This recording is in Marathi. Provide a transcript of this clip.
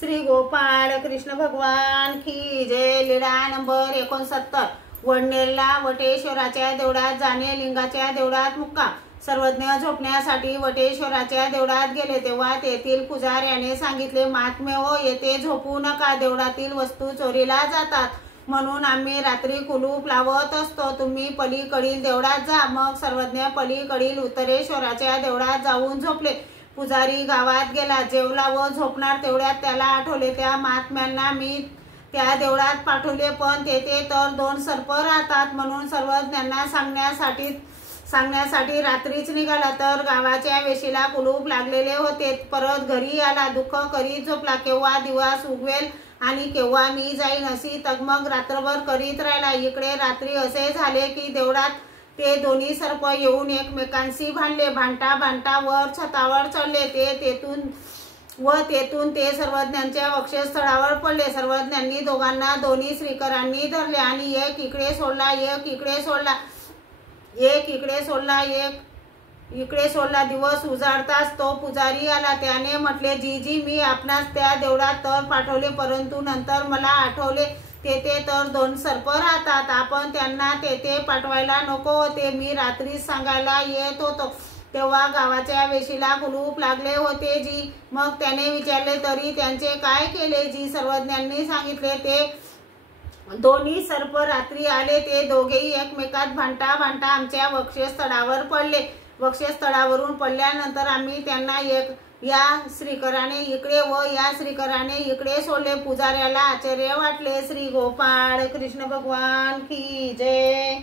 श्री गोपाळ कृष्ण भगवान की जय। लीला नंबर 69। वडनेरला वटेश्वराच्या देवळात जाणे, लिंगाच्या देवळात मुक्काम। सर्वज्ञ झोपण्यासाठी वटेश्वराच्या देवळात गेले तेव्हा तेथील पुजाऱ्याने सांगितले, महात्मे हो, येथे झोपू नका, देवळातील वस्तू चोरीला जातात, म्हणून आम्ही रात्री कुलूप लावत असतो, तुम्ही पलीकडील देवळात जा। मग सर्वज्ञ पलीकडील उत्तरेश्वराच्या देवळात जाऊन झोपले। पुजारी गावात गेला, जेवला व झोपणार तेवढ्यात त्याला आठवले, त्या महात्म्यांना मी त्या देवळात पाठवले, पण तेथे तर 2 सर्प राहतात, म्हणून सर्वज्ञांना सांगण्यासाठी रात्रीच निघाला, तर गावाच्या वेशीला कुलूप लागलेले होते। परत घरी आला, दुःख करीत झोपला, केव्हा दिवस उगवेल आणि केव्हा मी जाईन अशी तगमग रात्रभर करीत राहिला। इकडे रात्री असे झाले की देवळात ते दोन्ही सर्प येऊन एकमेकांशी भांडले। भांडता वर छतावर चढले, तेथून ते सर्वज्ञांच्या वक्षस्थळावर पडले। सर्वज्ञांनी दोघांना दोन्ही श्रीकरांनी धरले आणि एक इकडे सोडला, एक इकडे सोडला, एक इकडे सोडला। दिवस उजाडताच तो पुजारी आला, त्याने म्हटले, जी मी आपणास त्या देवळात तर पाठवले, परंतु नंतर मला आठवले तेथे तर 2 सर्प राहतात, आपण त्यांना तेथे पाठवायला नको होते, मी रात्रीच सांगायला येत होतो, तेव्हा गावाच्या वेशीला कुलूप लागले होते जी। मग त्याने विचारले, तरी त्यांचे काय केले जी? सर्वज्ञांनी सांगितले, ते दोन्ही सर्प रात्री आले, ते दोघेही एकमेकात भांडता आमच्या वक्षस्थळावर पडले। वक्षस्थळावरून पडल्यानंतर आम्ही त्यांना या श्रीकराने इकडे व या श्रीकराने इकडे सोडले। पुजाऱ्याला आश्चर्य वाटले। श्री गोपाळ कृष्ण भगवान की जय।